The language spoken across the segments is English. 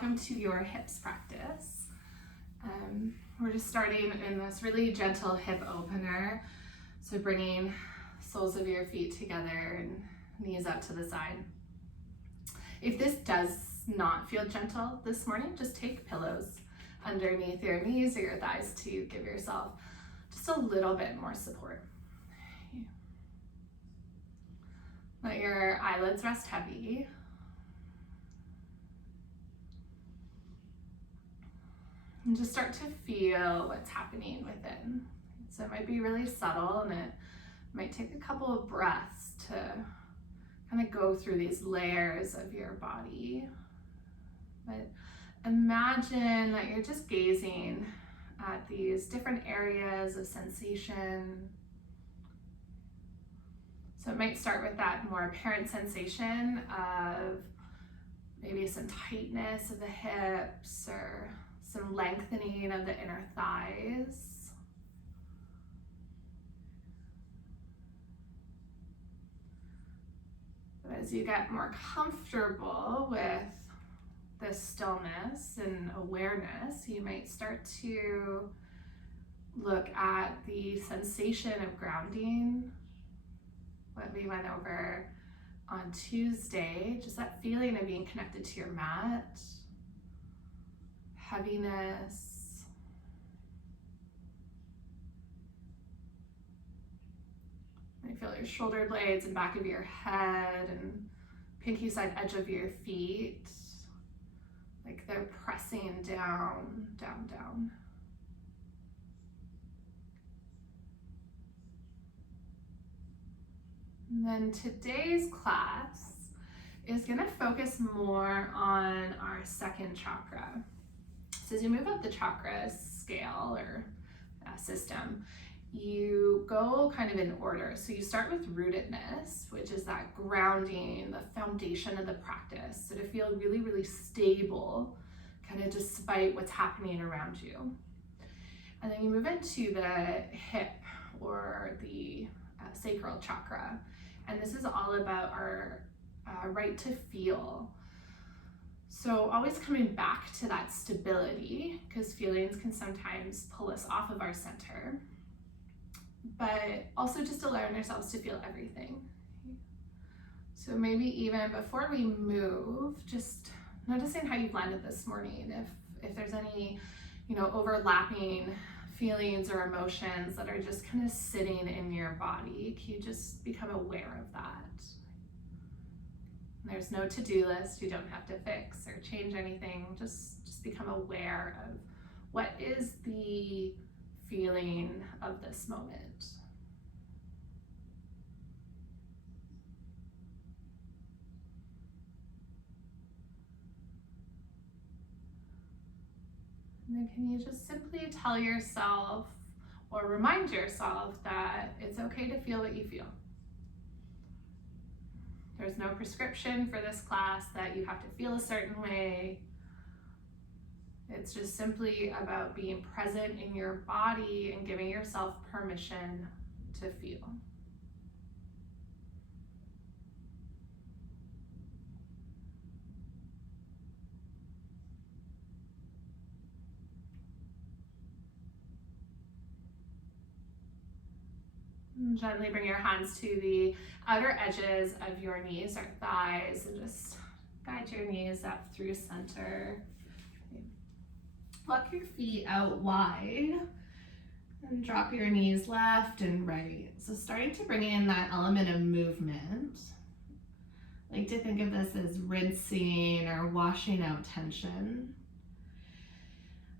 welcome to your hips practice. We're just starting in this really gentle hip opener. So bringing soles of your feet together and knees out to the side. If this does not feel gentle this morning, just take pillows underneath your knees or your thighs to give yourself just a little bit more support. Let your eyelids rest heavy. And just start to feel what's happening within. So it might be really subtle and it might take a couple of breaths to kind of go through these layers of your body. But imagine that you're just gazing at these different areas of sensation. So it might start with that more apparent sensation of maybe some tightness of the hips or some lengthening of the inner thighs. But as you get more comfortable with this stillness and awareness, you might start to look at the sensation of grounding, what we went over on Tuesday, just that feeling of being connected to your mat. Heaviness. You feel your shoulder blades and back of your head and pinky side edge of your feet, like they're pressing down, down, down. And then today's class is going to focus more on our second chakra. So as you move up the chakra scale or system, you go kind of in order. So you start with rootedness, which is that grounding, the foundation of the practice. So to feel really, really stable, kind of despite what's happening around you. And then you move into the hip or the sacral chakra. And this is all about our right to feel. So always coming back to that stability, because feelings can sometimes pull us off of our center, but also just allowing ourselves to feel everything. So maybe even before we move, just noticing how you've landed this morning. If there's any, overlapping feelings or emotions that are just kind of sitting in your body, can you just become aware of that? There's no to-do list. You don't have to fix or change anything. Just become aware of what is the feeling of this moment. And then can you just simply tell yourself or remind yourself that it's okay to feel what you feel. There's no prescription for this class that you have to feel a certain way. It's just simply about being present in your body and giving yourself permission to feel. Gently bring your hands to the outer edges of your knees or thighs and just guide your knees up through center. Walk your feet out wide and drop your knees left and right. So starting to bring in that element of movement. I like to think of this as rinsing or washing out tension.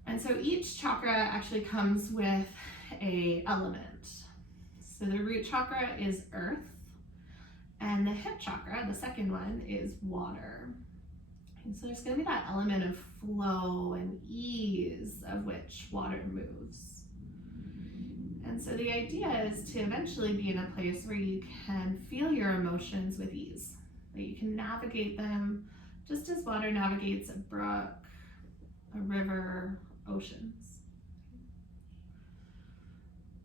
And so each chakra actually comes with an element. So the root chakra is earth, and the hip chakra, the second one, is water. And so there's going to be that element of flow and ease of which water moves. And so the idea is to eventually be in a place where you can feel your emotions with ease, that you can navigate them just as water navigates a brook, a river, oceans.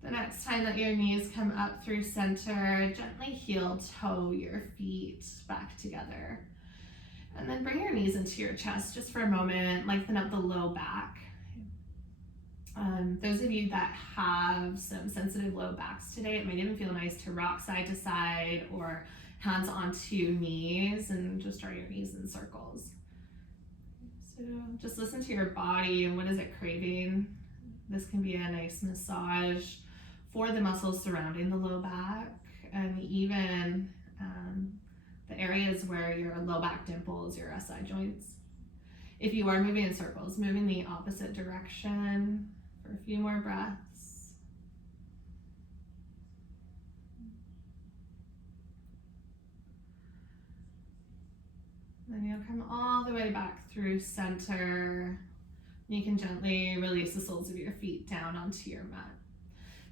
The next time that your knees come up through center, gently heel toe your feet back together. And then bring your knees into your chest just for a moment, lengthen up the low back. Those of you that have some sensitive low backs today, it might even feel nice to rock side to side or hands onto knees and just draw your knees in circles. So just listen to your body and what is it craving. This can be a nice massage for the muscles surrounding the low back and even the areas where your low back dimples, your SI joints. If you are moving in circles, move in the opposite direction for a few more breaths. Then you'll come all the way back through center. You can gently release the soles of your feet down onto your mat.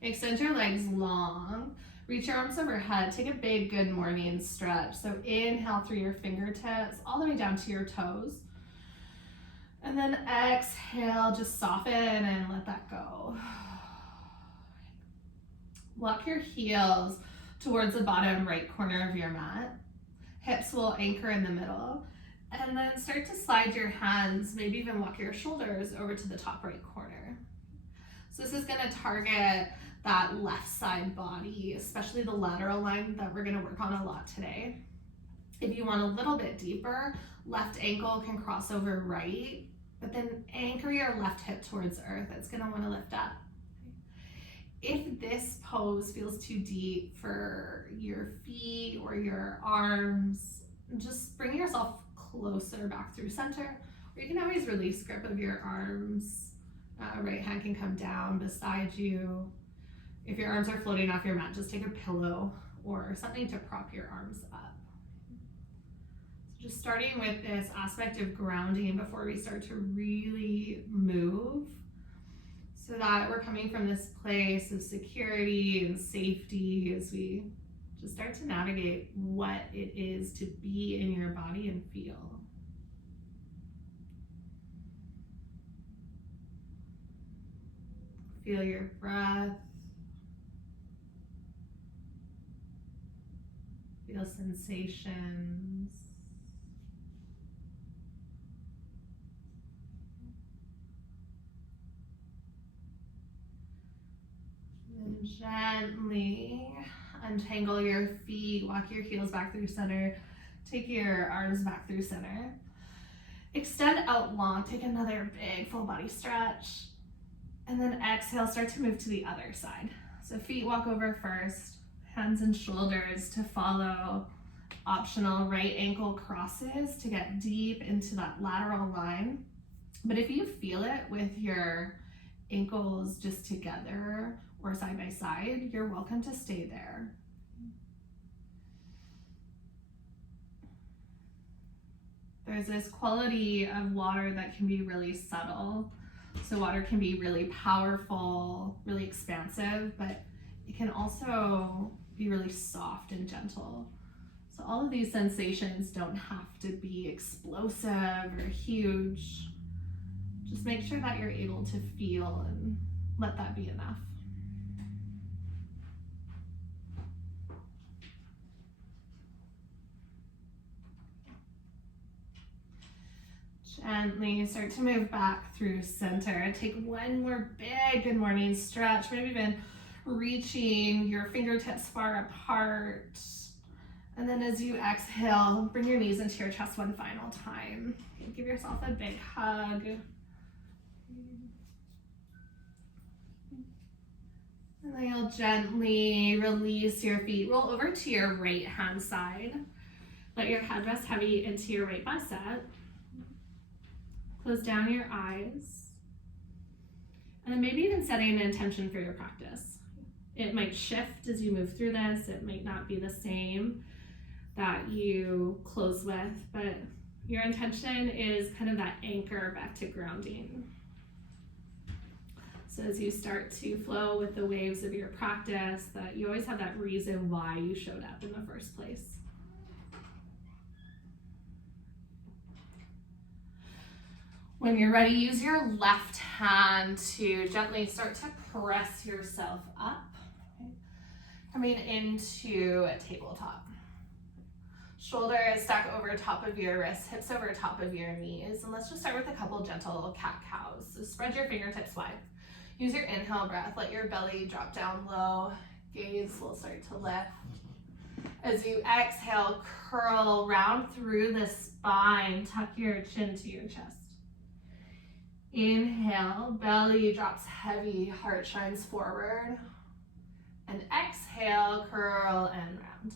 Extend your legs long. Reach your arms overhead. Take a big good morning stretch. So inhale through your fingertips all the way down to your toes. And then exhale, just soften and let that go. Walk your heels towards the bottom right corner of your mat. Hips will anchor in the middle. And then start to slide your hands, maybe even walk your shoulders over to the top right corner. So this is going to target that left side body, especially the lateral line that we're going to work on a lot today. If you want a little bit deeper, left ankle can cross over right, but then anchor your left hip towards earth. It's going to want to lift up. If this pose feels too deep for your feet or your arms, just bring yourself closer back through center, or you can always release grip of your arms. Right hand can come down beside you. If your arms are floating off your mat, just take a pillow or something to prop your arms up. So just starting with this aspect of grounding before we start to really move, so that we're coming from this place of security and safety as we just start to navigate what it is to be in your body and feel. Feel your breath. Feel sensations. And gently untangle your feet, walk your heels back through center, take your arms back through center. Extend out long, take another big full body stretch. And then exhale, start to move to the other side. So feet walk over first, hands and shoulders to follow. Optional right ankle crosses to get deep into that lateral line. But if you feel it with your ankles just together or side by side, you're welcome to stay there. There's this quality of water that can be really subtle. So water can be really powerful, really expansive, but it can also be really soft and gentle. So all of these sensations don't have to be explosive or huge. Just make sure that you're able to feel and let that be enough. Gently start to move back through center. Take one more big good morning stretch, maybe even reaching your fingertips far apart. And then as you exhale, bring your knees into your chest one final time. Give yourself a big hug. And then you'll gently release your feet. Roll over to your right hand side. Let your head rest heavy into your right bicep. Close down your eyes. And then maybe even setting an intention for your practice. It might shift as you move through this. It might not be the same that you close with, but your intention is kind of that anchor back to grounding. So as you start to flow with the waves of your practice, that you always have that reason why you showed up in the first place. When you're ready, use your left hand to gently start to press yourself up, coming into a tabletop. Shoulders stack over top of your wrists, hips over top of your knees. And let's just start with a couple gentle cat-cows. So spread your fingertips wide. Use your inhale breath. Let your belly drop down low. Gaze will start to lift. As you exhale, curl, round through the spine. Tuck your chin to your chest. Inhale, belly drops heavy, heart shines forward. And exhale, curl and round.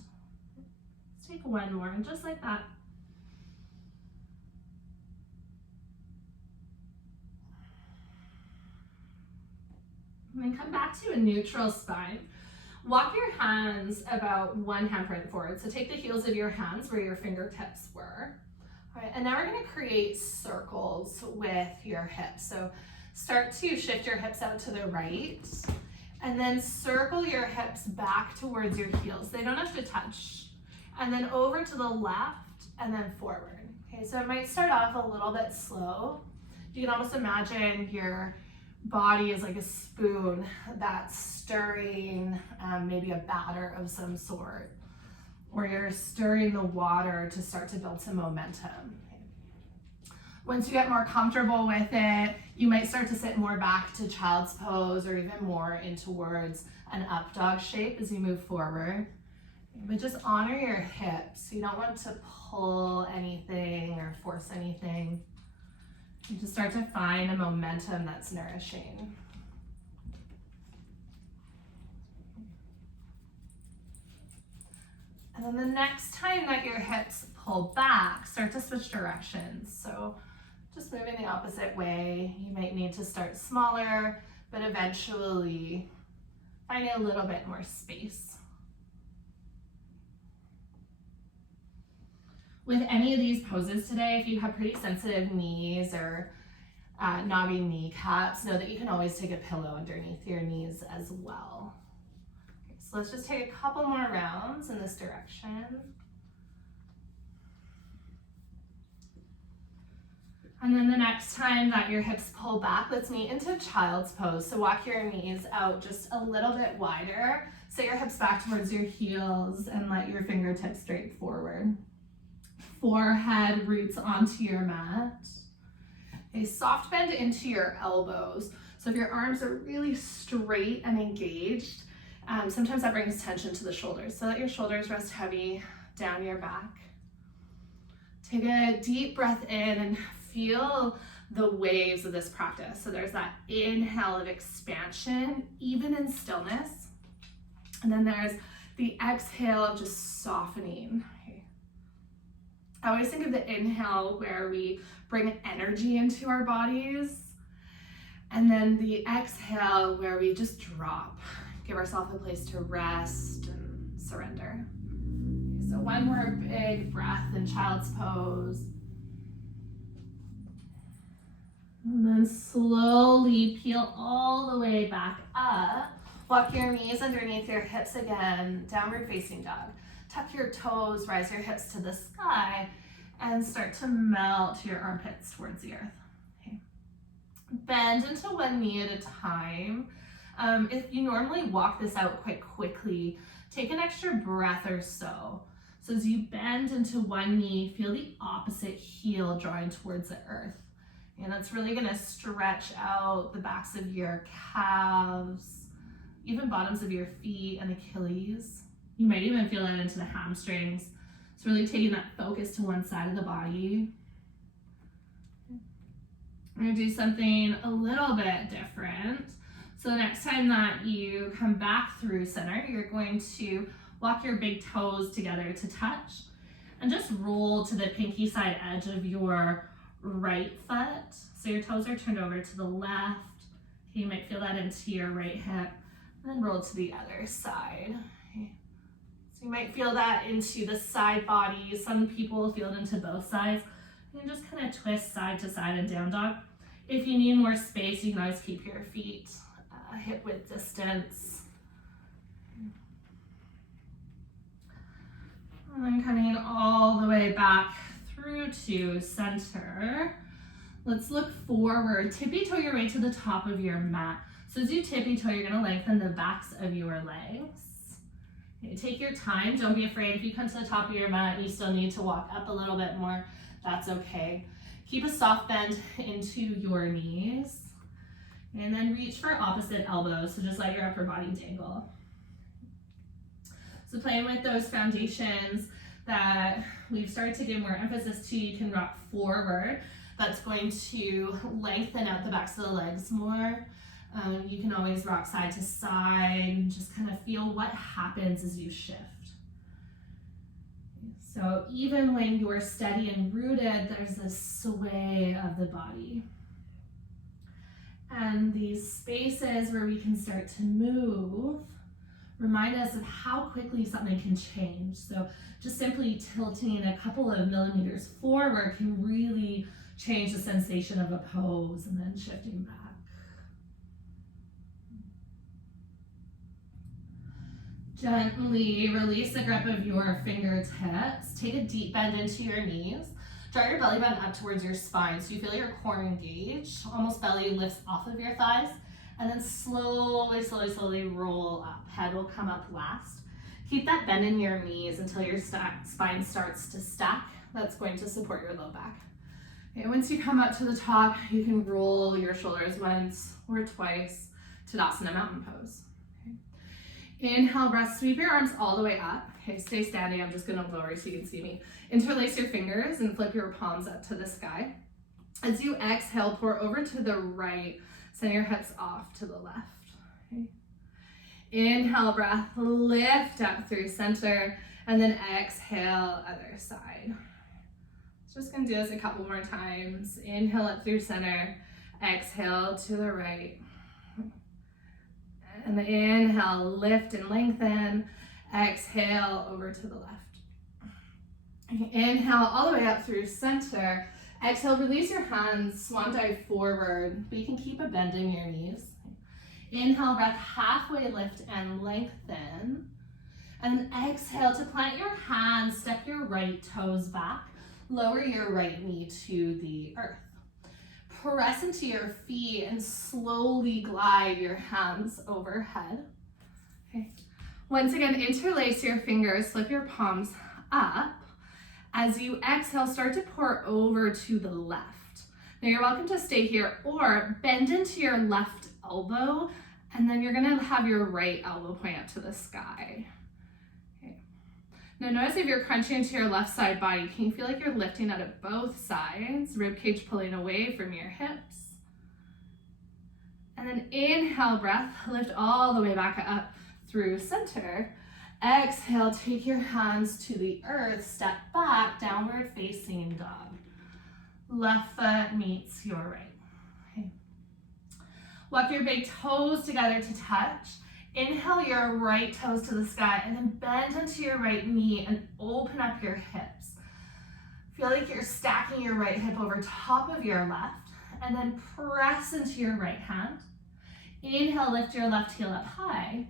Let's take one more, just like that. And then come back to a neutral spine. Walk your hands about one handprint forward. So take the heels of your hands where your fingertips were. All right, and now we're gonna create circles with your hips. So start to shift your hips out to the right, and then circle your hips back towards your heels. They don't have to touch. And then over to the left, and then forward. Okay, so it might start off a little bit slow. You can almost imagine your body is like a spoon that's stirring maybe a batter of some sort, or you're stirring the water to start to build some momentum. Once you get more comfortable with it, you might start to sit more back to child's pose or even more in towards an up dog shape as you move forward. But just honor your hips. You don't want to pull anything or force anything. You just start to find a momentum that's nourishing. And then the next time that your hips pull back, start to switch directions. So just moving the opposite way. You might need to start smaller, but eventually finding a little bit more space. With any of these poses today, if you have pretty sensitive knees or knobby kneecaps, know that you can always take a pillow underneath your knees as well. Okay, so let's just take a couple more rounds in this direction. And then the next time that your hips pull back, let's meet into child's pose. So walk your knees out just a little bit wider. Set your hips back towards your heels and let your fingertips straight forward. Forehead roots onto your mat. Okay, soft bend into your elbows. So if your arms are really straight and engaged, sometimes that brings tension to the shoulders. So let your shoulders rest heavy down your back. Take a deep breath in and feel the waves of this practice. So there's that inhale of expansion, even in stillness. And then there's the exhale of just softening. I always think of the inhale where we bring energy into our bodies, and then the exhale where we just drop, give ourselves a place to rest and surrender. Okay, so one more big breath in child's pose. And then slowly peel all the way back up. Walk your knees underneath your hips again, downward facing dog. Tuck your toes, rise your hips to the sky, and start to melt your armpits towards the earth. Okay. Bend into one knee at a time. If you normally walk this out quite quickly, take an extra breath or so. So as you bend into one knee, feel the opposite heel drawing towards the earth. And that's really gonna stretch out the backs of your calves, even bottoms of your feet and Achilles. You might even feel that into the hamstrings. It's really taking that focus to one side of the body. We're gonna do something a little bit different. So the next time that you come back through center, you're going to walk your big toes together to touch and just roll to the pinky side edge of your right foot. So your toes are turned over to the left. Okay, you might feel that into your right hip, and then roll to the other side. Okay. So you might feel that into the side body. Some people feel it into both sides. You can just kind of twist side to side and down dog. If you need more space, you can always keep your feet hip width distance. And then coming all the way back through to center. Let's look forward. Tippy toe your way to the top of your mat. So as you tippy toe, you're gonna lengthen the backs of your legs. Okay, take your time, don't be afraid. If you come to the top of your mat, you still need to walk up a little bit more, that's okay. Keep a soft bend into your knees. And then reach for opposite elbows, so just let your upper body dangle. So playing with those foundations that we've started to give more emphasis to, you can rock forward. That's going to lengthen out the backs of the legs more. You can always rock side to side, just kind of feel what happens as you shift. So even when you're steady and rooted, there's this sway of the body. And these spaces where we can start to move remind us of how quickly something can change. So just simply tilting a couple of millimeters forward can really change the sensation of a pose, and then shifting back. Gently release the grip of your fingertips. Take a deep bend into your knees. Draw your belly button up towards your spine so you feel your core engaged. Almost belly lifts off of your thighs. And then slowly roll up. Head will come up last. Keep that bend in your knees until your spine starts to stack. That's going to support your low back. Okay, once you come up to the top, you can roll your shoulders once or twice. Tadasana mountain pose. Okay. Inhale, breath, sweep your arms all the way up. Okay, stay standing. I'm just gonna lower so you can see me. Interlace your fingers and flip your palms up to the sky. As you exhale, pour over to the right. Send your hips off to the left. Okay. Inhale, breath, lift up through center, and then exhale, other side. Just gonna do this a couple more times. Inhale up through center, exhale to the right. And the inhale, lift and lengthen. Exhale over to the left. Inhale all the way up through center. Exhale, release your hands, swan dive forward, but you can keep a bend in your knees. Inhale, breath, halfway lift and lengthen. And then exhale to plant your hands, step your right toes back, lower your right knee to the earth. Press into your feet and slowly glide your hands overhead. Okay. Once again, interlace your fingers, flip your palms up. As you exhale, start to pour over to the left. Now you're welcome to stay here or bend into your left elbow, and then you're gonna have your right elbow point up to the sky. Okay. Now notice if you're crunching into your left side body, can you feel like you're lifting out of both sides, rib cage pulling away from your hips? And then inhale, breath, lift all the way back up through center. Exhale, take your hands to the earth, step back, downward facing dog. Left foot meets your right. Okay. Walk your big toes together to touch. Inhale your right toes to the sky and then bend into your right knee and open up your hips. Feel like you're stacking your right hip over top of your left, and then press into your right hand. Inhale, lift your left heel up high.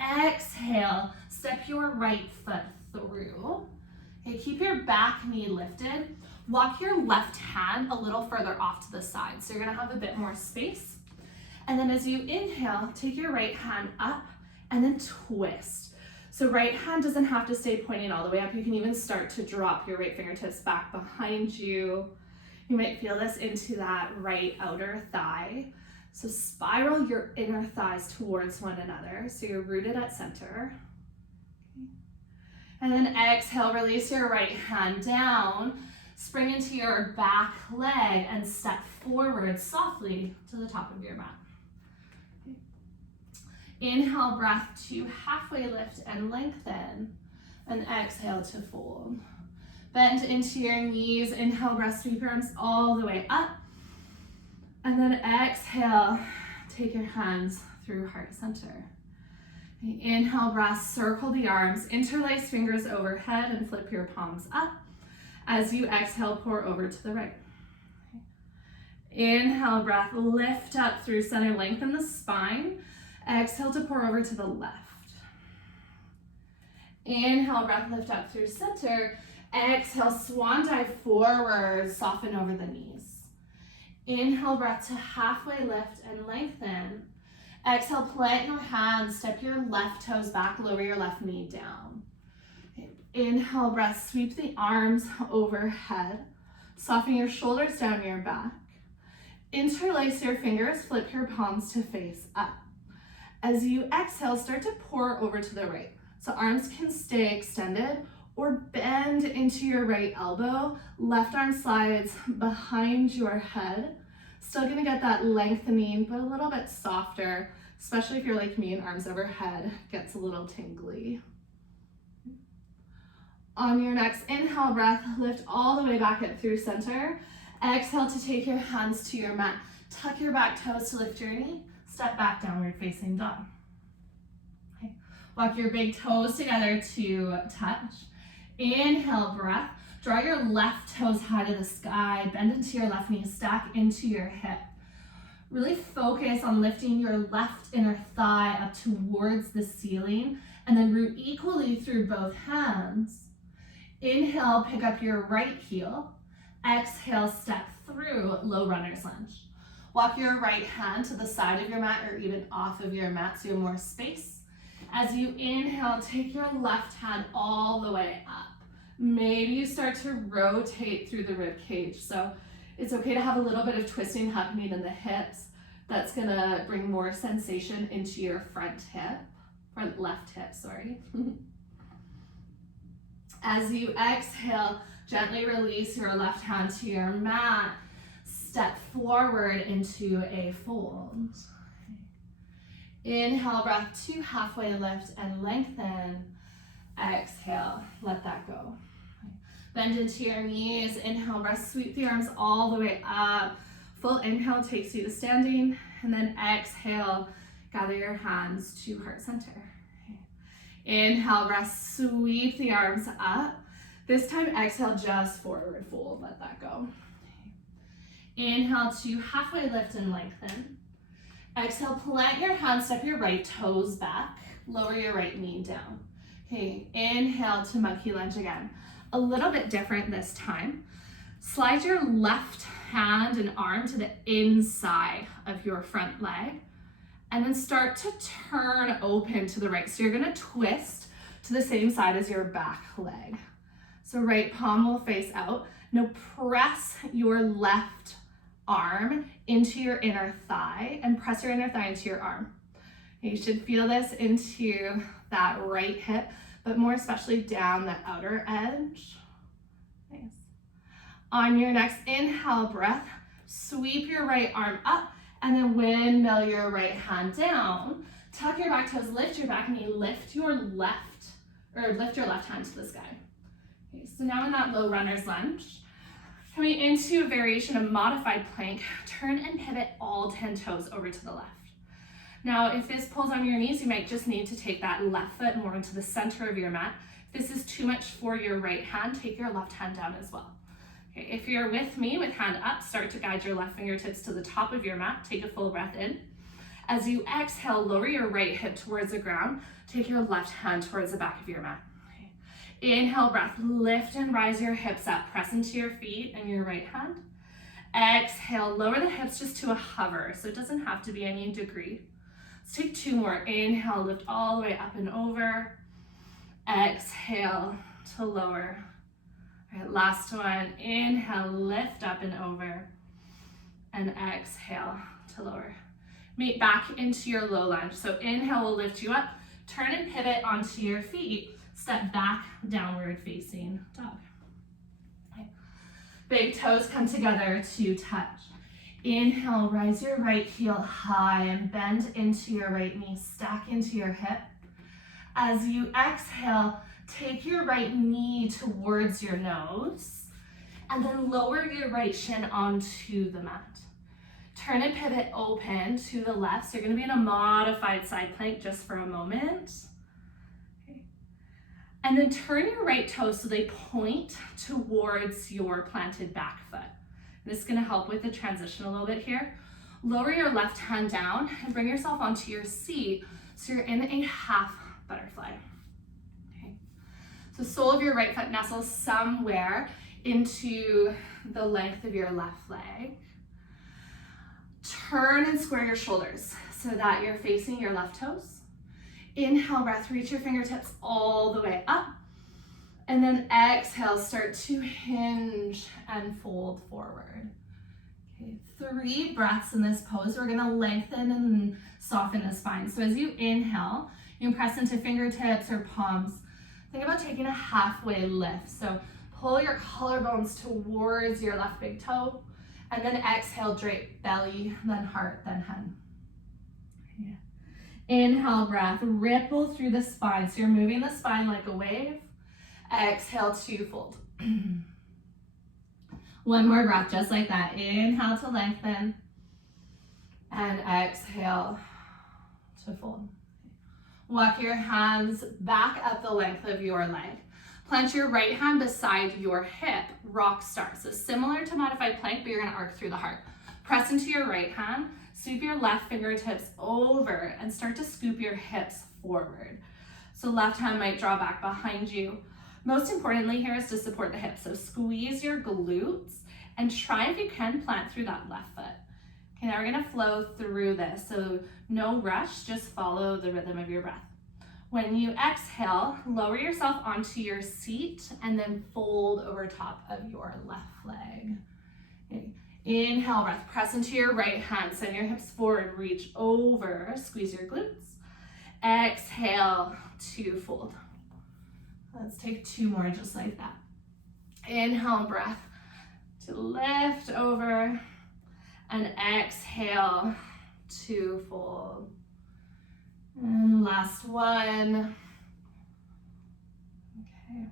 Exhale, step your right foot through. Okay, keep your back knee lifted. Walk your left hand a little further off to the side, so you're gonna have a bit more space. And then as you inhale, take your right hand up and then twist. So right hand doesn't have to stay pointing all the way up. You can even start to drop your right fingertips back behind you. You might feel this into that right outer thigh. So spiral your inner thighs towards one another. So you're rooted at center. Okay. And then exhale, release your right hand down, spring into your back leg and step forward softly to the top of your mat. Okay. Inhale, breath to halfway lift and lengthen, and exhale to fold. Bend into your knees, inhale, breath, sweep your arms all the way up. And then exhale, take your hands through heart center. Okay, inhale, breath, circle the arms, interlace fingers overhead and flip your palms up. As you exhale, pour over to the right. Okay. Inhale, breath, lift up through center, lengthen the spine. Exhale to pour over to the left. Inhale, breath, lift up through center. Exhale, swan dive forward, soften over the knees. Inhale, breath to halfway lift and lengthen. Exhale, plant your hands, step your left toes back, lower your left knee down. Okay. Inhale, breath, sweep the arms overhead. Soften your shoulders down your back. Interlace your fingers, flip your palms to face up. As you exhale, start to pour over to the right. So arms can stay extended or bend into your right elbow. Left arm slides behind your head. Still gonna get that lengthening, but a little bit softer, especially if you're like me and arms overhead gets a little tingly. On your next inhale breath, lift all the way back up through center. Exhale to take your hands to your mat. Tuck your back toes to lift your knee. Step back, downward facing dog. Okay. Walk your big toes together to touch. Inhale, breath. Draw your left toes high to the sky. Bend into your left knee. Stack into your hip. Really focus on lifting your left inner thigh up towards the ceiling and then root equally through both hands. Inhale, pick up your right heel. Exhale, step through low runner's lunge. Walk your right hand to the side of your mat or even off of your mat so you have more space. As you inhale, take your left hand all the way up. Maybe you start to rotate through the rib cage. So it's okay to have a little bit of twisting happening in the hips. That's gonna bring more sensation into your front hip, or left hip, sorry. As you exhale, gently release your left hand to your mat. Step forward into a fold. Inhale, breath to halfway lift and lengthen. Exhale, let that go. Bend into your knees. Inhale, breath, sweep the arms all the way up. Full inhale takes you to standing, and then exhale, gather your hands to heart center. Inhale, breath, sweep the arms up. This time, exhale, just forward fold, let that go. Inhale to halfway lift and lengthen. Exhale, plant your hands, step your right toes back, lower your right knee down. Okay, inhale to monkey lunge again. A little bit different this time. Slide your left hand and arm to the inside of your front leg, and then start to turn open to the right. So you're gonna twist to the same side as your back leg. So right palm will face out. Now press your left arm into your inner thigh and press your inner thigh into your arm. You should feel this into that right hip, but more especially down the outer edge. Nice. On your next inhale breath, sweep your right arm up and then windmill your right hand down. Tuck your back toes, lift your back knee, lift your left hand to the sky. Okay, so now in that low runner's lunge, coming into a variation of modified plank, turn and pivot all 10 toes over to the left. Now, if this pulls on your knees, you might just need to take that left foot more into the center of your mat. If this is too much for your right hand, take your left hand down as well. Okay, if you're with me with hand up, start to guide your left fingertips to the top of your mat. Take a full breath in. As you exhale, lower your right hip towards the ground. Take your left hand towards the back of your mat. Okay. Inhale, breath, lift and rise your hips up. Press into your feet and your right hand. Exhale, lower the hips just to a hover, so it doesn't have to be any degree. Let's take two more. Inhale, lift all the way up and over. Exhale to lower. All right, last one. Inhale, lift up and over. And exhale to lower. Meet back into your low lunge. So inhale will lift you up. Turn and pivot onto your feet. Step back, downward facing dog. Okay. Big toes come together to touch. Inhale, rise your right heel high and bend into your right knee. Stack into your hip. As you exhale, take your right knee towards your nose and then lower your right shin onto the mat. Turn and pivot open to the left. So you're going to be in a modified side plank just for a moment. Okay. And then turn your right toes so they point towards your planted back foot. This is going to help with the transition a little bit here. Lower your left hand down and bring yourself onto your seat so you're in a half butterfly. Okay. So sole of your right foot nestles somewhere into the length of your left leg. Turn and square your shoulders so that you're facing your left toes. Inhale, breath, reach your fingertips all the way up. And then exhale, start to hinge and fold forward. Okay, 3 breaths in this pose. We're gonna lengthen and soften the spine. So as you inhale, you can press into fingertips or palms. Think about taking a halfway lift. So pull your collarbones towards your left big toe, and then exhale, drape belly, then heart, then head. Yeah. Inhale, breath, ripple through the spine. So you're moving the spine like a wave. Exhale to fold. One more breath, just like that. Inhale to lengthen, and exhale to fold. Walk your hands back up the length of your leg. Plant your right hand beside your hip, rock star. So similar to modified plank, but you're gonna arc through the heart. Press into your right hand, sweep your left fingertips over, and start to scoop your hips forward. So left hand might draw back behind you. Most importantly here is to support the hips. So squeeze your glutes and try, if you can, plant through that left foot. Okay, now we're gonna flow through this. So no rush, just follow the rhythm of your breath. When you exhale, lower yourself onto your seat and then fold over top of your left leg. Okay. Inhale, breath, press into your right hand, send your hips forward, reach over, squeeze your glutes. Exhale to fold. Let's take 2 more just like that. Inhale, breath to lift over, and exhale to fold. And last one. Okay.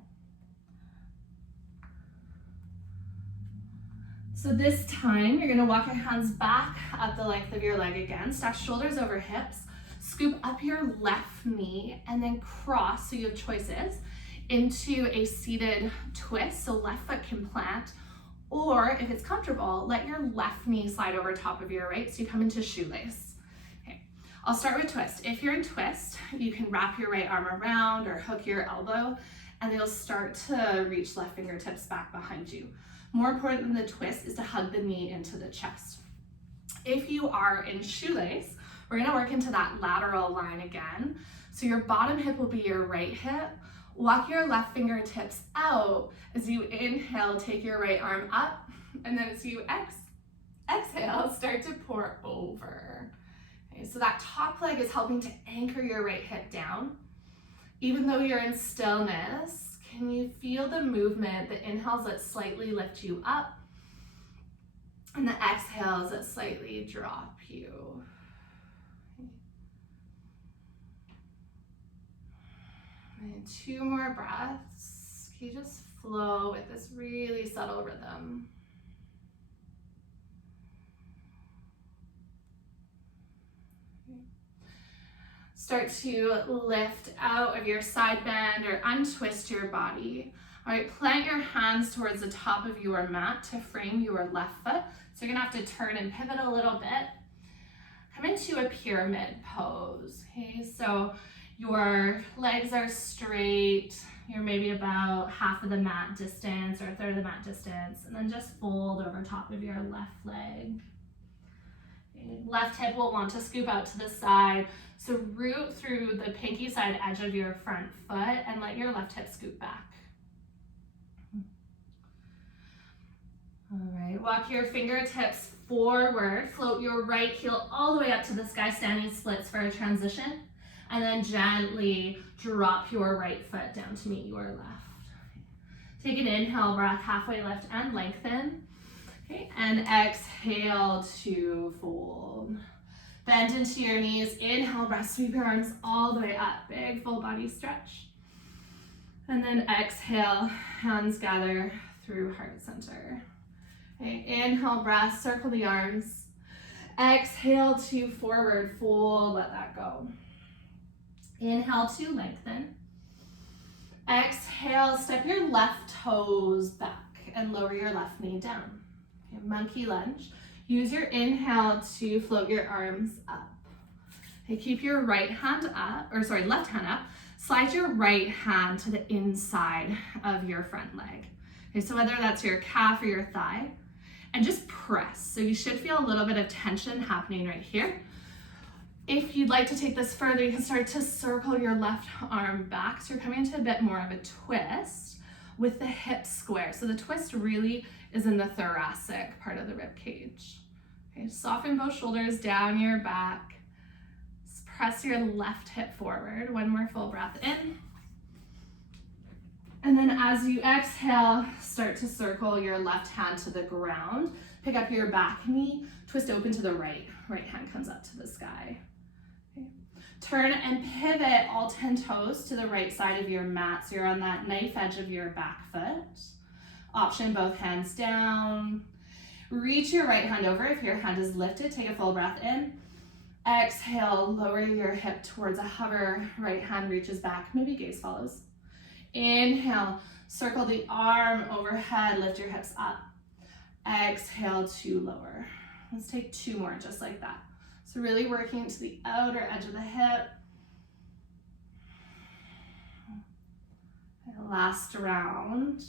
So this time, you're gonna walk your hands back up the length of your leg again. Stack shoulders over hips. Scoop up your left knee and then cross, so you have choices, into a seated twist. So left foot can plant, or if it's comfortable, let your left knee slide over top of your right, so you come into shoelace. Okay, I'll start with twist. If you're in twist, you can wrap your right arm around or hook your elbow, and you'll start to reach left fingertips back behind you. More important than the twist is to hug the knee into the chest. If you are in shoelace, we're gonna work into that lateral line again. So your bottom hip will be your right hip. Walk your left fingertips out. As you inhale, take your right arm up, and then as you exhale, start to pour over. Okay, so that top leg is helping to anchor your right hip down. Even though you're in stillness, can you feel the movement, the inhales that slightly lift you up, and the exhales that slightly drop you? And 2 more breaths. Can you just flow with this really subtle rhythm? Start to lift out of your side bend or untwist your body. All right, plant your hands towards the top of your mat to frame your left foot. So you're gonna have to turn and pivot a little bit. Come into a pyramid pose, okay? So your legs are straight, you're maybe about half of the mat distance or a third of the mat distance, and then just fold over top of your left leg. Okay. Left hip will want to scoop out to the side, so root through the pinky side edge of your front foot and let your left hip scoop back. All right, walk your fingertips forward, float your right heel all the way up to the sky, standing splits for a transition. And then gently drop your right foot down to meet your left. Take an inhale, breath, halfway lift and lengthen. Okay, and exhale to fold. Bend into your knees, inhale, breath, sweep your arms all the way up, big full body stretch. And then exhale, hands gather through heart center. Okay, inhale, breath, circle the arms. Exhale to forward fold, let that go. Inhale to lengthen. Exhale, step your left toes back and lower your left knee down. Okay, monkey lunge. Use your inhale to float your arms up. Okay, keep your left hand up. Slide your right hand to the inside of your front leg. Okay, so whether that's your calf or your thigh, and just press. So you should feel a little bit of tension happening right here. If you'd like to take this further, you can start to circle your left arm back. So you're coming into a bit more of a twist with the hips square. So the twist really is in the thoracic part of the rib cage. Okay, soften both shoulders down your back. Press your left hip forward. One more full breath in. And then as you exhale, start to circle your left hand to the ground. Pick up your back knee, twist open to the right. Right hand comes up to the sky. Okay. Turn and pivot all 10 toes to the right side of your mat. So you're on that knife edge of your back foot. Option both hands down. Reach your right hand over. If your hand is lifted, take a full breath in. Exhale, lower your hip towards a hover. Right hand reaches back, maybe gaze follows. Inhale, circle the arm overhead, lift your hips up. Exhale to lower. Let's take 2 more, just like that. So really working to the outer edge of the hip. Last round.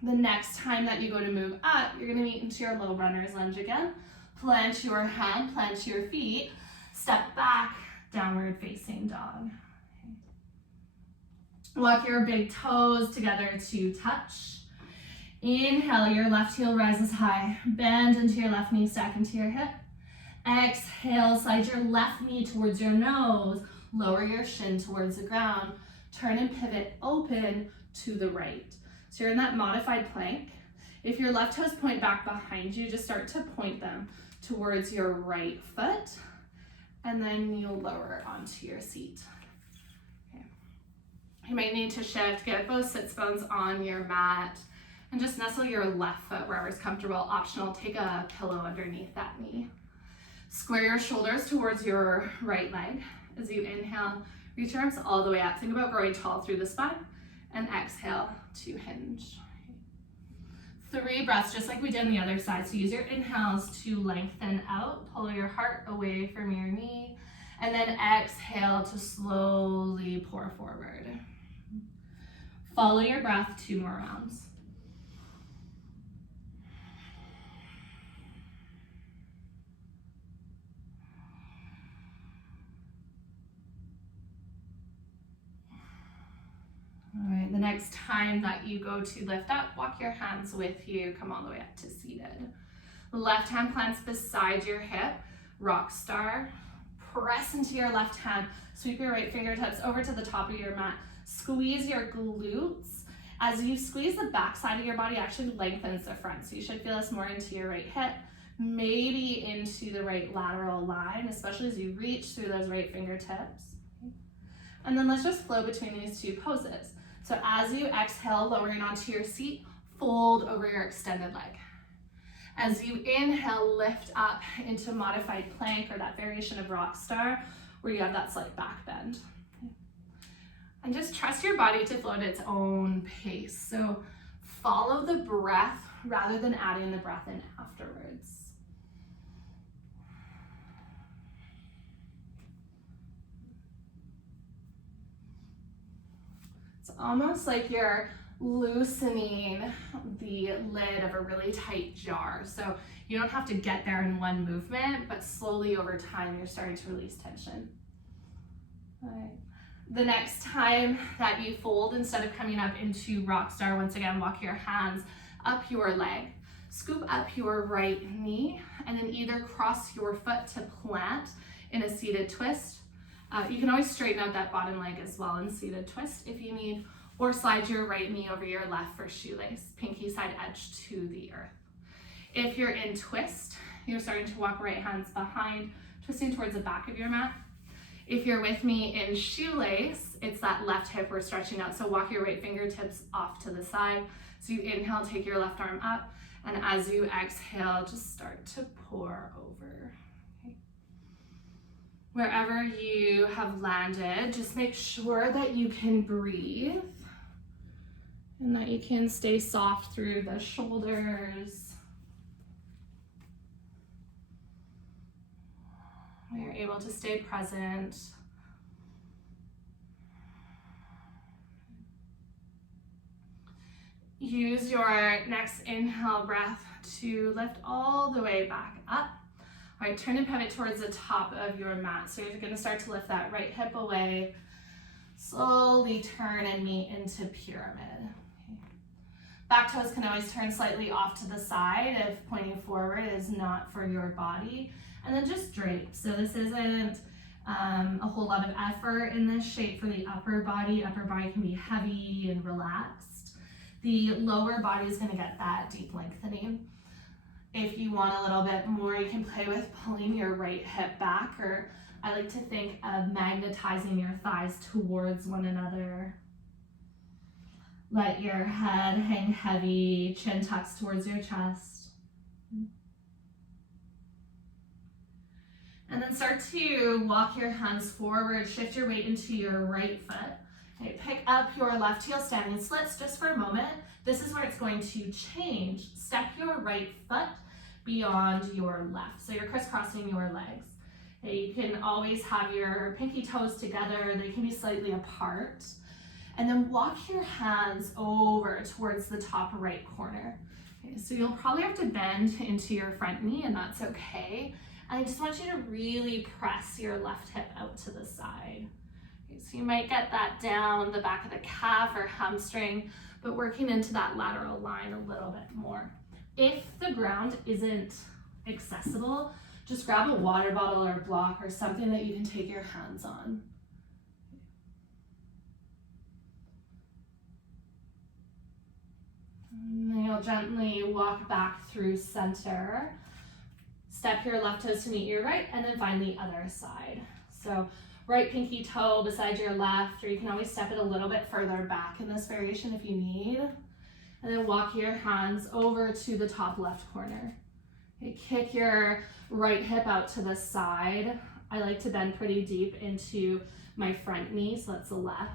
The next time that you go to move up, you're gonna meet into your low runner's lunge again. Plant your hand, plant your feet, step back, downward facing dog. Okay. Walk your big toes together to touch. Inhale, your left heel rises high. Bend into your left knee, stack into your hip. Exhale, slide your left knee towards your nose. Lower your shin towards the ground. Turn and pivot open to the right. So you're in that modified plank. If your left toes point back behind you, just start to point them towards your right foot, and then you'll lower onto your seat. Okay. You might need to shift, get both sits bones on your mat, and just nestle your left foot wherever is comfortable. Optional, take a pillow underneath that knee. Square your shoulders towards your right leg. As you inhale, reach your arms all the way up. Think about growing tall through the spine. And exhale to hinge. 3 breaths, just like we did on the other side. So use your inhales to lengthen out, pull your heart away from your knee, and then exhale to slowly pour forward. Follow your breath, 2 more rounds. All right, the next time that you go to lift up, walk your hands with you, come all the way up to seated. Left hand plants beside your hip, rock star. Press into your left hand, sweep your right fingertips over to the top of your mat. Squeeze your glutes. As you squeeze, the back side of your body actually lengthens the front. So you should feel this more into your right hip, maybe into the right lateral line, especially as you reach through those right fingertips. And then let's just flow between these 2 poses. So as you exhale, lowering onto your seat, fold over your extended leg. As you inhale, lift up into modified plank or that variation of rock star where you have that slight back bend. And just trust your body to flow at its own pace. So follow the breath rather than adding the breath in afterwards. Almost like you're loosening the lid of a really tight jar. So you don't have to get there in one movement, but slowly over time, you're starting to release tension. All right. The next time that you fold, instead of coming up into rock star, once again, walk your hands up your leg, scoop up your right knee, and then either cross your foot to plant in a seated twist. You can always straighten out that bottom leg as well in seated twist if you need, or slide your right knee over your left for shoelace, pinky side edge to the earth. If you're in twist, you're starting to walk right hands behind, twisting towards the back of your mat. If you're with me in shoelace, it's that left hip we're stretching out. So walk your right fingertips off to the side. So you inhale, take your left arm up, and as you exhale, just start to pour over. Wherever you have landed, just make sure that you can breathe and that you can stay soft through the shoulders. You're able to stay present. use your next inhale breath to lift all the way back up. All right, turn and pivot towards the top of your mat. So you're gonna start to lift that right hip away. Slowly turn and meet into pyramid. Okay. Back toes can always turn slightly off to the side if pointing forward is not for your body. And then just drape. So this isn't a whole lot of effort in this shape for the upper body. Upper body can be heavy and relaxed. The lower body is gonna get that deep lengthening. If you want a little bit more, you can play with pulling your right hip back, or I like to think of magnetizing your thighs towards one another. Let your head hang heavy, chin tucks towards your chest. And then start to walk your hands forward, shift your weight into your right foot. Okay, pick up your left heel, standing splits just for a moment. This is where it's going to change. Step your right foot beyond your left. So you're crisscrossing your legs. Okay, you can always have your pinky toes together. They can be slightly apart. And then walk your hands over towards the top right corner. Okay, so you'll probably have to bend into your front knee, and that's okay. I just want you to really press your left hip out to the side. Okay, so you might get that down the back of the calf or hamstring, but working into that lateral line a little bit more. If the ground isn't accessible, just grab a water bottle or a block or something that you can take your hands on. And then you'll gently walk back through center. Step your left toes to meet your right, and then find the other side. So right pinky toe beside your left, or you can always step it a little bit further back in this variation if you need. And then walk your hands over to the top left corner. Okay, kick your right hip out to the side. I like to bend pretty deep into my front knee, so that's the left.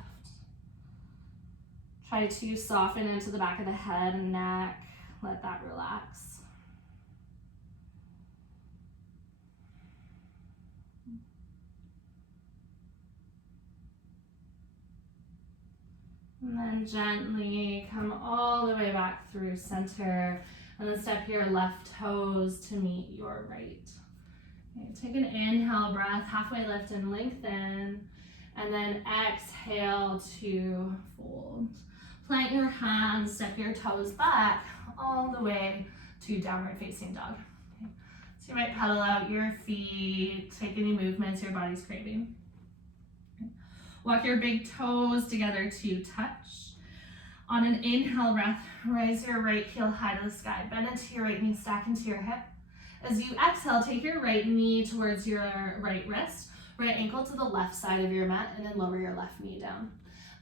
Try to soften into the back of the head and neck. Let that relax. And then gently come all the way back through center, and then step your left toes to meet your right. Okay, take an inhale breath, halfway lift and lengthen, and then exhale to fold. Plant your hands, step your toes back all the way to downward facing dog. Okay. So you might pedal out your feet, take any movements your body's craving. Walk your big toes together to touch. On an inhale breath, raise your right heel high to the sky. Bend into your right knee, stack into your hip. As you exhale, take your right knee towards your right wrist, right ankle to the left side of your mat, and then lower your left knee down.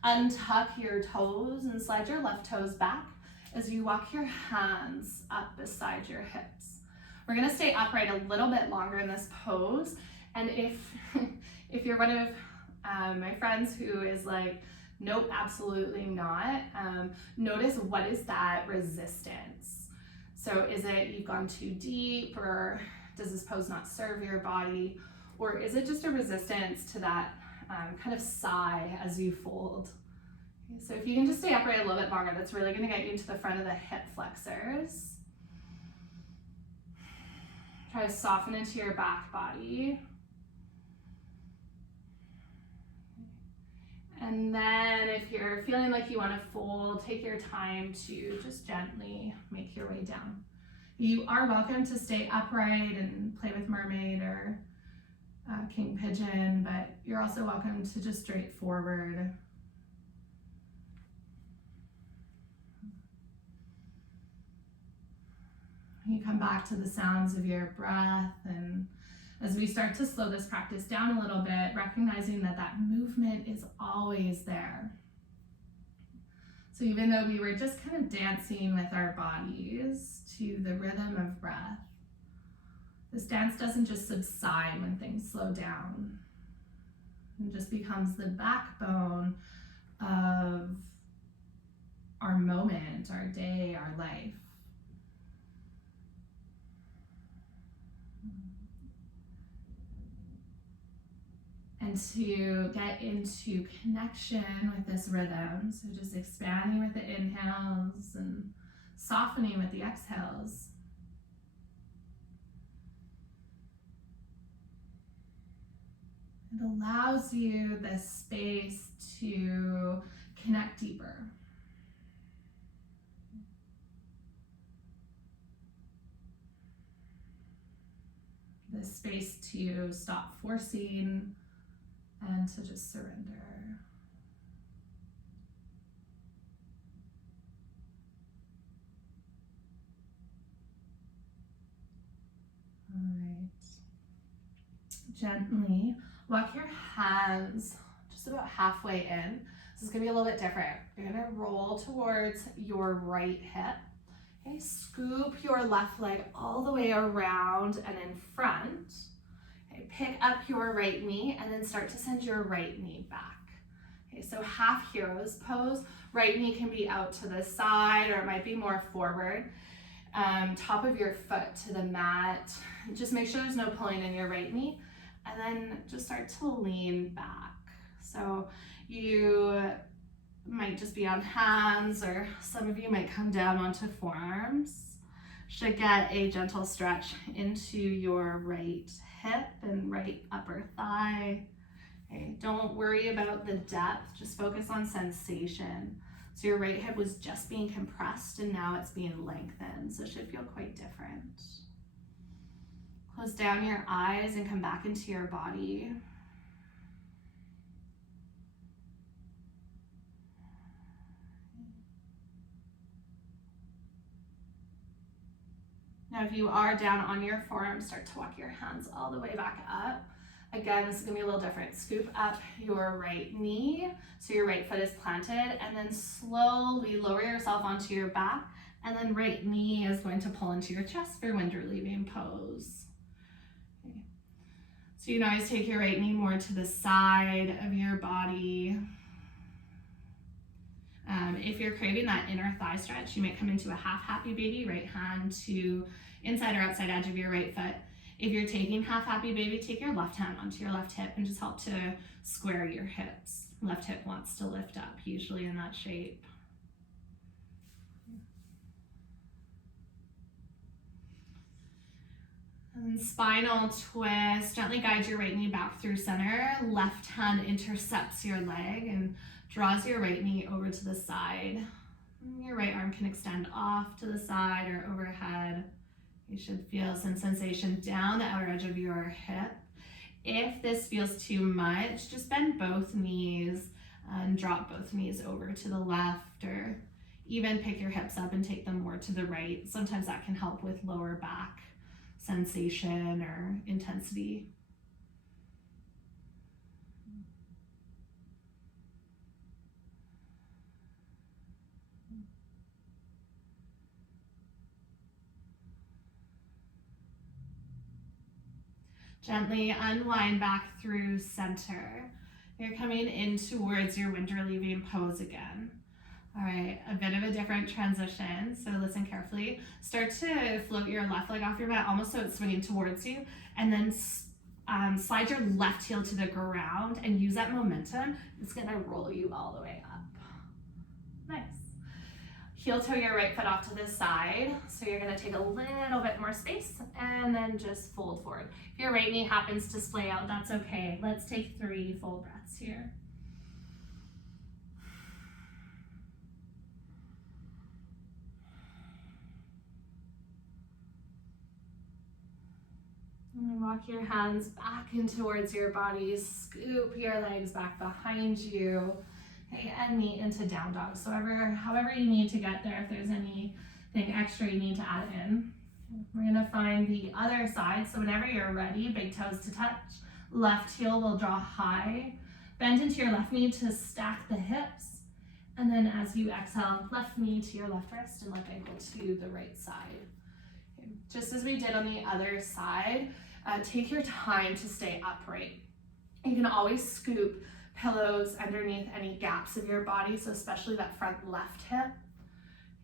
Untuck your toes and slide your left toes back as you walk your hands up beside your hips. We're gonna stay upright a little bit longer in this pose, and if you're one of my friends who is like, nope, absolutely not, notice what is that resistance. So is it you've gone too deep, or does this pose not serve your body, or is it just a resistance to that kind of sigh as you fold? Okay, so if you can just stay upright a little bit longer, that's really going to get you into the front of the hip flexors. Try to soften into your back body. And then if you're feeling like you want to fold, take your time to just gently make your way down. You are welcome to stay upright and play with mermaid or king pigeon, but you're also welcome to just straight forward. You come back to the sounds of your breath, and as we start to slow this practice down a little bit, recognizing that that movement is always there. So even though we were just kind of dancing with our bodies to the rhythm of breath, this dance doesn't just subside when things slow down. It just becomes the backbone of our moment, our day, our life. And to get into connection with this rhythm, so just expanding with the inhales and Softening with the exhales. It allows you this space to connect deeper. This space to stop forcing and to just surrender. All right. Gently walk your hands just about halfway in. This is gonna be a little bit different. You're gonna roll towards your right hip. Okay, scoop your left leg all the way around and in front. Okay, pick up your right knee and then start to send your right knee back. Okay, so half hero's pose. Right knee can be out to the side or it might be more forward. Top of your foot to the mat. Just make sure there's no pulling in your right knee. And then just start to lean back. So you might just be on hands, or some of you might come down onto forearms. Should get a gentle stretch into your right hip and right upper thigh. Okay, don't worry about the depth, just focus on sensation. So your right hip was just being compressed and now it's being lengthened, so it should feel quite different. Close down your eyes and come back into your body. Now, if you are down on your forearms, start to walk your hands all the way back up. Again, this is gonna be a little different. Scoop up your right knee, so your right foot is planted, and then slowly lower yourself onto your back, and then right knee is going to pull into your chest for wind relieving pose. Okay. So you can always take your right knee more to the side of your body. If you're craving that inner thigh stretch, you might come into a half happy baby, right hand to inside or outside edge of your right foot. If you're taking half happy baby, take your left hand onto your left hip and just help to square your hips. Left hip wants to lift up, usually in that shape. And then spinal twist, gently guide your right knee back through center. Left hand intercepts your leg and draws your right knee over to the side. Your right arm can extend off to the side or overhead. You should feel some sensation down the outer edge of your hip. If this feels too much, just bend both knees and drop both knees over to the left, or even pick your hips up and take them more to the right. Sometimes that can help with lower back sensation or intensity. Gently unwind back through center. You're coming in towards your wind relieving pose again. All right, a bit of a different transition, so listen carefully. Start to float your left leg off your mat, almost so it's swinging towards you, and then slide your left heel to the ground and use that momentum. It's gonna roll you all the way up. Nice. Heel toe your right foot off to the side, so you're gonna take a little bit more space and then just fold forward. If your right knee happens to splay out, that's okay. Let's take 3 full breaths here. And walk your hands back in towards your body, scoop your legs back behind you. Okay, and meet into down dog. So however you need to get there, if there's anything extra you need to add in. We're gonna find the other side. So whenever you're ready, big toes to touch, left heel will draw high. Bend into your left knee to stack the hips. And then as you exhale, left knee to your left wrist and left ankle to the right side. Okay. Just as we did on the other side, take your time to stay upright. You can always scoop pillows underneath any gaps of your body, so especially that front left hip.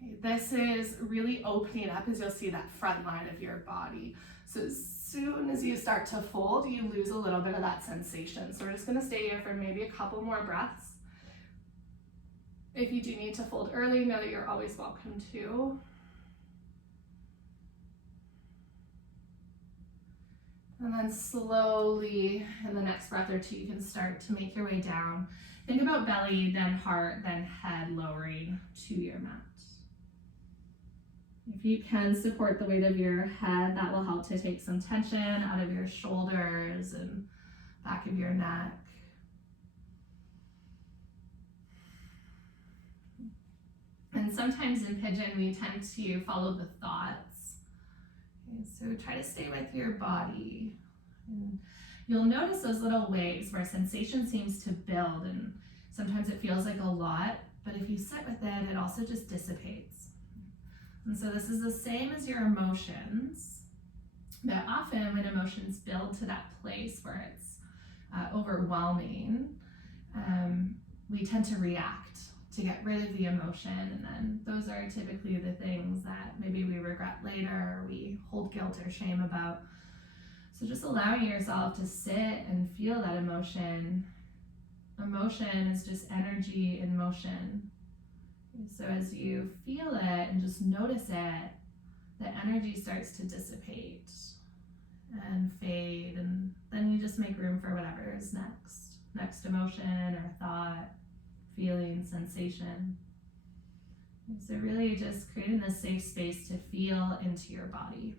Okay, this is really opening up, as you'll see that front line of your body. So as soon as you start to fold, you lose a little bit of that sensation. So we're just gonna stay here for maybe a couple more breaths. If you do need to fold early, know that you're always welcome to. And then slowly, in the next breath or two, you can start to make your way down. Think about belly, then heart, then head lowering to your mat. If you can support the weight of your head, that will help to take some tension out of your shoulders and back of your neck. And sometimes in pigeon, we tend to follow the thoughts. Okay, so try to stay with your body. And you'll notice those little waves where sensation seems to build, and sometimes it feels like a lot, but if you sit with it, it also just dissipates. And so this is the same as your emotions, but often when emotions build to that place where it's overwhelming, we tend to react to get rid of the emotion, and then those are typically the things that maybe we regret later or we hold guilt or shame about. So just allowing yourself to sit and feel that emotion. Emotion is just energy in motion. So as you feel it and just notice it, the energy starts to dissipate and fade, and then you just make room for whatever is next emotion or thought, feeling, sensation. So really just creating this safe space to feel into your body.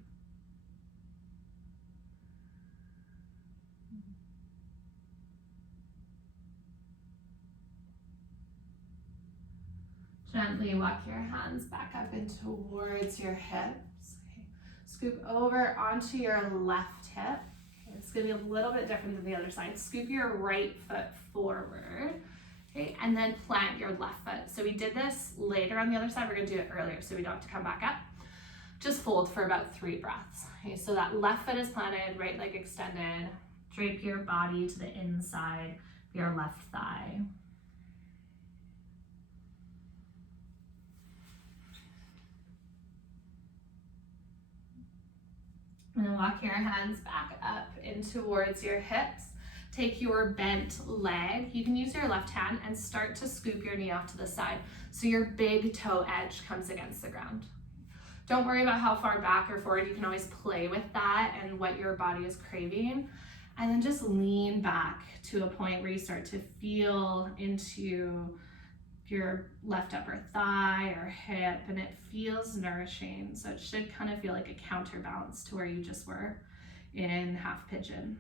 Gently walk your hands back up and towards your hips. Okay. Scoop over onto your left hip. Okay. It's going to be a little bit different than the other side. Scoop your right foot forward. Okay, and then plant your left foot. So we did this later on the other side. We're going to do it earlier so we don't have to come back up. Just fold for about 3 breaths. Okay, so that left foot is planted, right leg extended. Drape your body to the inside of your left thigh. And then walk your hands back up in towards your hips. Take your bent leg. You can use your left hand and start to scoop your knee off to the side so your big toe edge comes against the ground. Don't worry about how far back or forward. You can always play with that and what your body is craving. And then just lean back to a point where you start to feel into your left upper thigh or hip, and it feels nourishing. So it should kind of feel like a counterbalance to where you just were in half pigeon.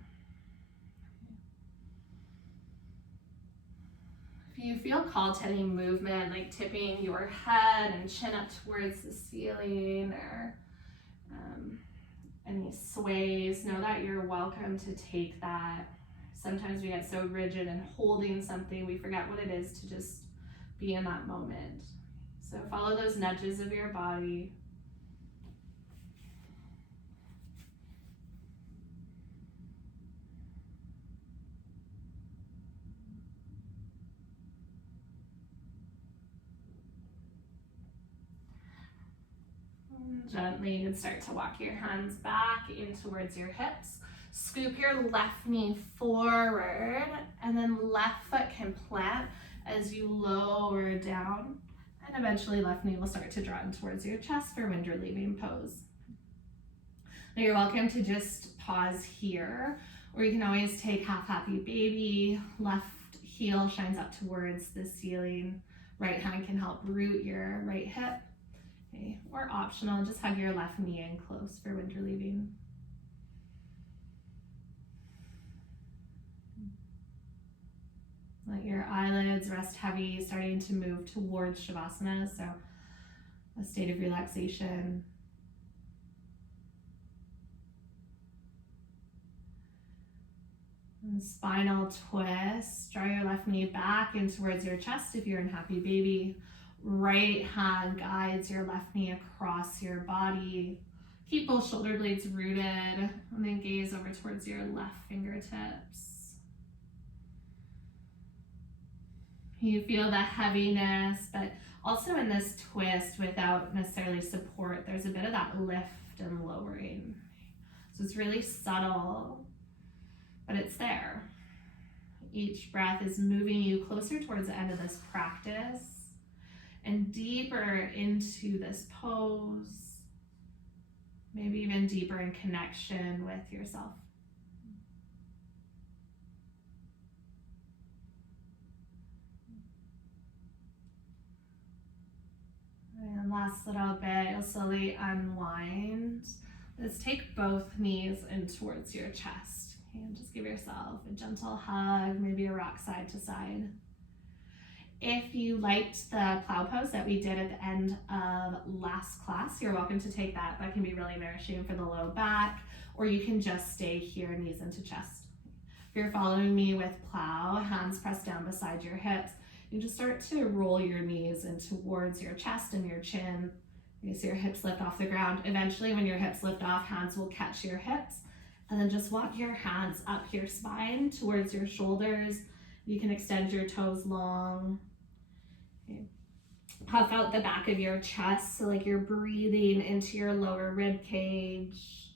If you feel called to any movement, like tipping your head and chin up towards the ceiling, or any sways, know that you're welcome to take that. Sometimes we get so rigid and holding something, we forget what it is to just be in that moment. So follow those nudges of your body. Gently, you can start to walk your hands back in towards your hips. Scoop your left knee forward, and then left foot can plant as you lower down, and eventually left knee will start to draw in towards your chest for wind relieving pose. Now you're welcome to just pause here, or you can always take half happy baby. Left heel shines up towards the ceiling. Right hand can help root your right hip. Okay. Or optional, just hug your left knee in close for wind relieving. Let your eyelids rest heavy, starting to move towards Shavasana, so a state of relaxation. And spinal twist. Draw your left knee back in towards your chest if you're in happy baby. Right hand guides your left knee across your body. Keep both shoulder blades rooted, and then gaze over towards your left fingertips. You feel the heaviness, but also in this twist, without necessarily support, there's a bit of that lift and lowering. So it's really subtle, but it's there. Each breath is moving you closer towards the end of this practice and deeper into this pose, maybe even deeper in connection with yourself. Last little bit, you'll slowly unwind. Let's take both knees in towards your chest. Okay, and just give yourself a gentle hug, maybe a rock side to side. If you liked the plow pose that we did at the end of last class, you're welcome to take that. That can be really nourishing for the low back, or you can just stay here, knees into chest. If you're following me with plow, hands pressed down beside your hips, you just start to roll your knees in towards your chest and your chin. You see your hips lift off the ground. Eventually, when your hips lift off, hands will catch your hips. And then just walk your hands up your spine towards your shoulders. You can extend your toes long. Okay. Puff out the back of your chest, so like you're breathing into your lower rib cage.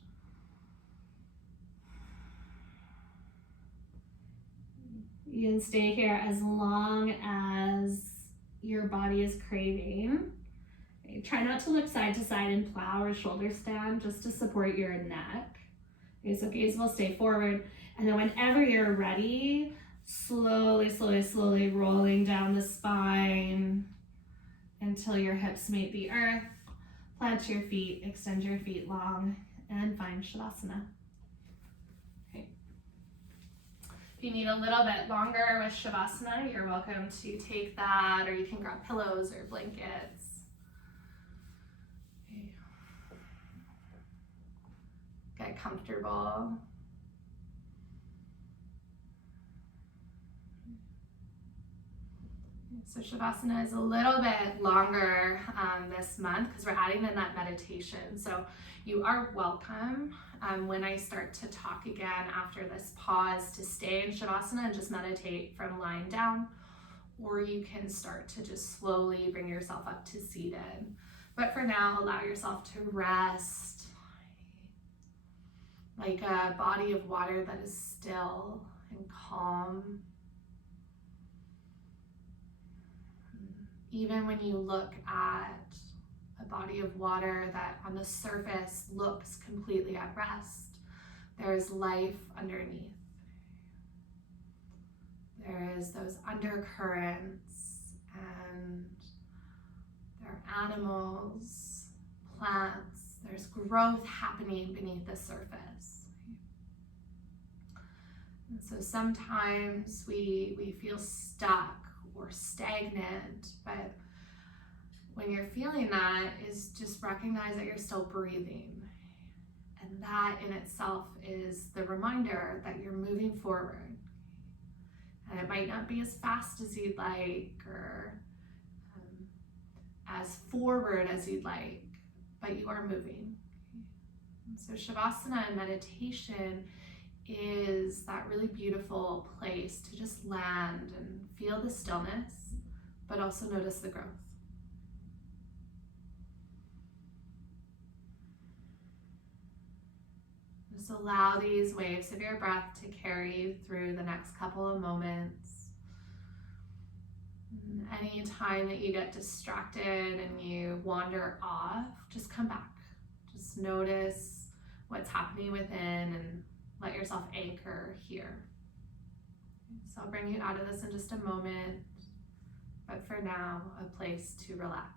You can stay here as long as your body is craving. Okay, try not to look side to side in plow or shoulder stand, just to support your neck. Okay, so gaze will stay forward. And then whenever you're ready, slowly rolling down the spine until your hips meet the earth. Plant your feet, extend your feet long, and find Shavasana. If you need a little bit longer with Shavasana, you're welcome to take that, or you can grab pillows or blankets. Okay. Get comfortable. So Shavasana is a little bit longer this month because we're adding in that meditation. So you are welcome when I start to talk again after this pause to stay in Shavasana and just meditate from lying down, or you can start to just slowly bring yourself up to seated. But for now, allow yourself to rest like a body of water that is still and calm. Even when you look at a body of water that on the surface looks completely at rest, there is life underneath. There is those undercurrents, and there are animals, plants, there's growth happening beneath the surface. And so sometimes we feel stuck or stagnant, but when you're feeling that, is just recognize that you're still breathing. And that in itself is the reminder that you're moving forward. And it might not be as fast as you'd like, or as forward as you'd like, but you are moving. And so Shavasana and meditation is that really beautiful place to just land and feel the stillness, but also notice the growth. Just allow these waves of your breath to carry you through the next couple of moments. And any time that you get distracted and you wander off, just come back. Just notice what's happening within and let yourself anchor here. So I'll bring you out of this in just a moment, but for now, a place to relax.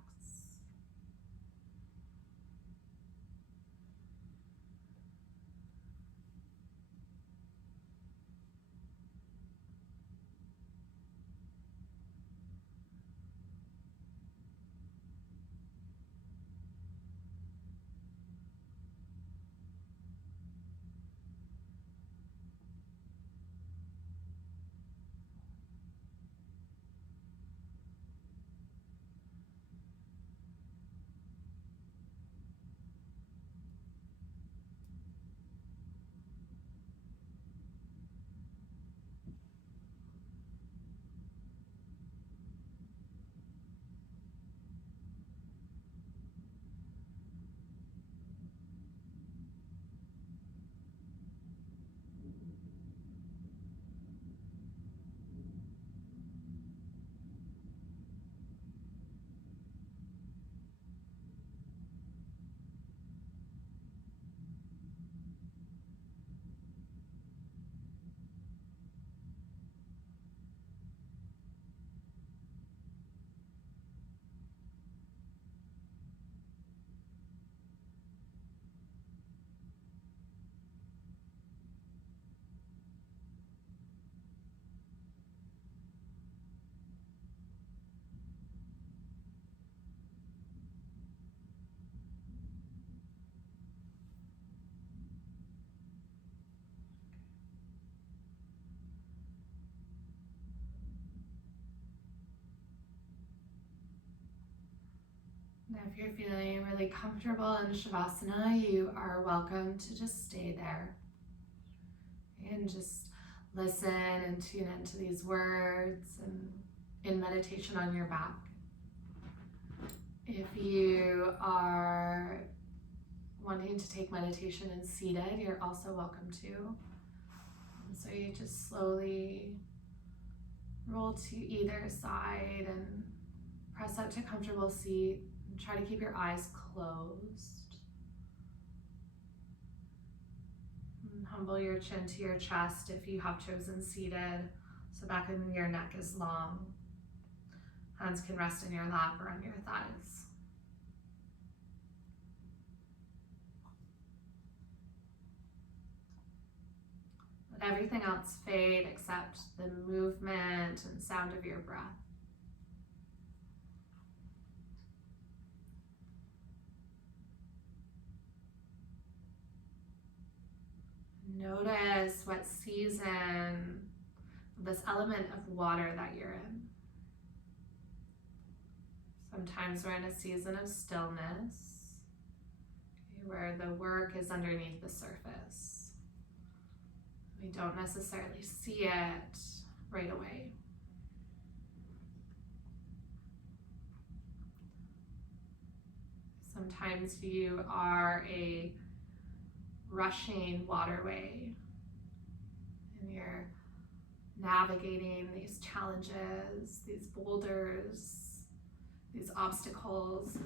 And if you're feeling really comfortable in Shavasana, you are welcome to just stay there and just listen and tune into these words and in meditation on your back. If you are wanting to take meditation in seated, you're also welcome to. So you just slowly roll to either side and press up to comfortable seat. And try to keep your eyes closed. And humble your chin to your chest if you have chosen seated, so back of your neck is long. Hands can rest in your lap or on your thighs. Let everything else fade except the movement and sound of your breath. Notice what season, this element of water that you're in. Sometimes we're in a season of stillness, where the work is underneath the surface. We don't necessarily see it right away. Sometimes you are a rushing waterway and you're navigating these challenges, these boulders, these obstacles.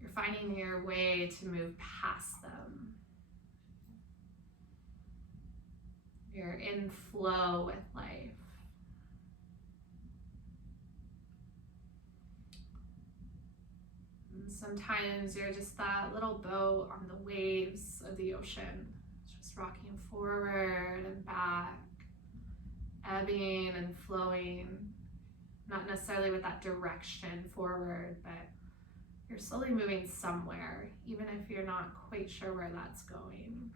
You're finding your way to move past them. You're in flow with life. And sometimes you're just that little boat on the waves of the ocean, just rocking forward and back, ebbing and flowing, not necessarily with that direction forward, but you're slowly moving somewhere, even if you're not quite sure where that's going.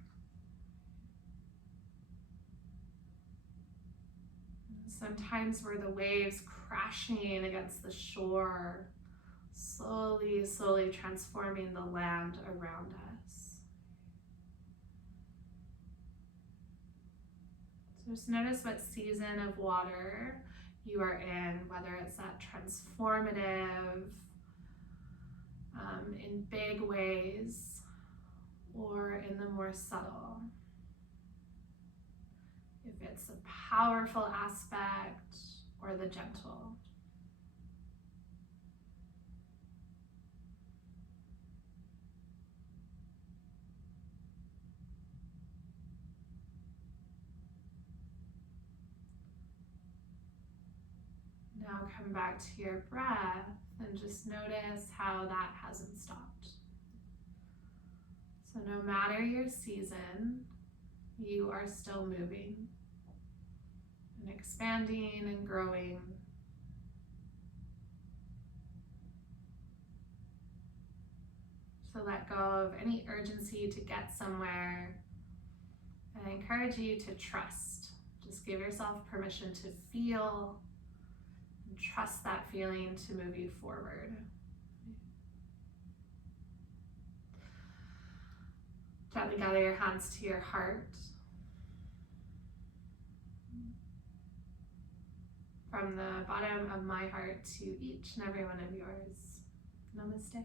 Sometimes we're the waves crashing against the shore, slowly, slowly transforming the land around us. So just notice what season of water you are in, whether it's that transformative, in big ways, or in the more subtle. If it's the powerful aspect or the gentle. Now come back to your breath and just notice how that hasn't stopped. So no matter your season, you are still moving and expanding and growing. So let go of any urgency to get somewhere. And I encourage you to trust. Just give yourself permission to feel and trust that feeling to move you forward. Gently gather your hands to your heart. From the bottom of my heart to each and every one of yours. Namaste.